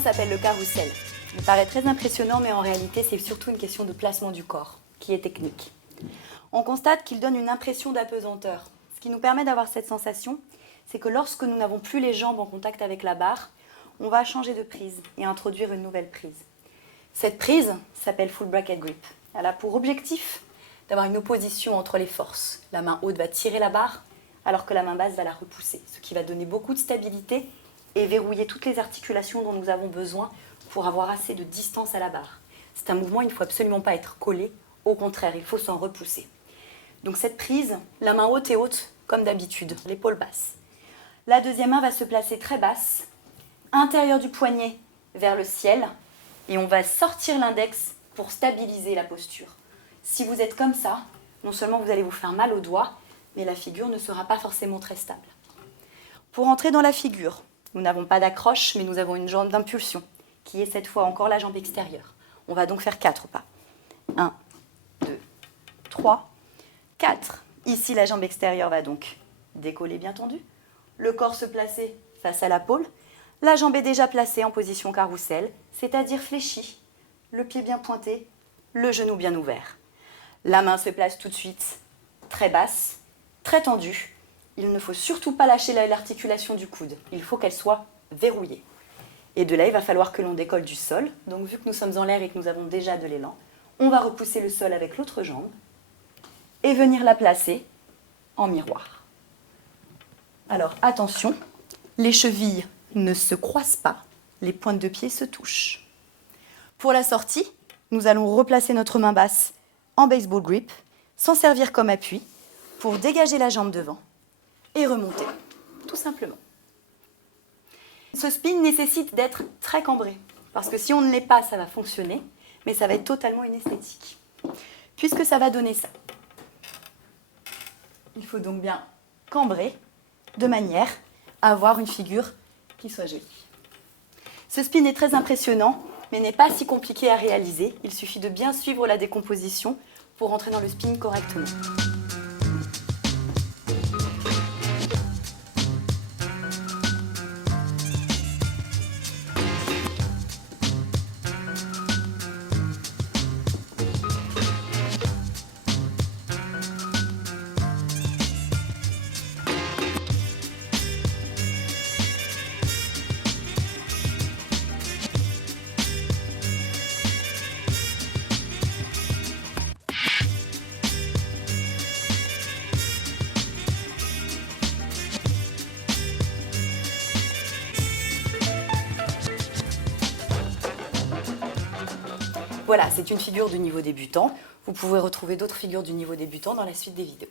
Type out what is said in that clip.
mouvement s'appelle le carrousel. Il paraît très impressionnant, mais en réalité, c'est surtout une question de placement du corps, qui est technique. On constate qu'il donne une impression d'apesanteur. Ce qui nous permet d'avoir cette sensation, c'est que lorsque nous n'avons plus les jambes en contact avec la barre, on va changer de prise et introduire une nouvelle prise. Cette prise s'appelle full bracket grip. Elle a pour objectif d'avoir une opposition entre les forces. La main haute va tirer la barre, alors que la main basse va la repousser, ce qui va donner beaucoup de stabilité et verrouiller toutes les articulations dont nous avons besoin pour avoir assez de distance à la barre. C'est un mouvement, il ne faut absolument pas être collé, au contraire, il faut s'en repousser. Donc cette prise, la main haute est haute comme d'habitude, l'épaule basse. La deuxième main va se placer très basse, intérieur du poignet vers le ciel, et on va sortir l'index pour stabiliser la posture. Si vous êtes comme ça, non seulement vous allez vous faire mal aux doigts, mais la figure ne sera pas forcément très stable. Pour entrer dans la figure, nous n'avons pas d'accroche, mais nous avons une jambe d'impulsion, qui est cette fois encore la jambe extérieure. On va donc faire 4 pas. 1, 2, 3, 4. Ici, la jambe extérieure va donc décoller bien tendue, le corps se placer face à la pôle, la jambe est déjà placée en position carrousel, c'est-à-dire fléchie, le pied bien pointé, le genou bien ouvert. La main se place tout de suite très basse, très tendue. Il ne faut surtout pas lâcher l'articulation du coude, il faut qu'elle soit verrouillée. Et de là, il va falloir que l'on décolle du sol. Donc vu que nous sommes en l'air et que nous avons déjà de l'élan, on va repousser le sol avec l'autre jambe et venir la placer en miroir. Alors attention, les chevilles ne se croisent pas, les pointes de pied se touchent. Pour la sortie, nous allons replacer notre main basse en baseball grip, s'en servir comme appui pour dégager la jambe devant et remonter, tout simplement. Ce spin nécessite d'être très cambré, parce que si on ne l'est pas, ça va fonctionner, mais ça va être totalement inesthétique, puisque ça va donner ça. Il faut donc bien cambrer de manière à avoir une figure qui soit jolie. Ce spin est très impressionnant, mais n'est pas si compliqué à réaliser. Il suffit de bien suivre la décomposition pour entrer dans le spin correctement. Voilà, c'est une figure du niveau débutant. Vous pouvez retrouver d'autres figures du niveau débutant dans la suite des vidéos.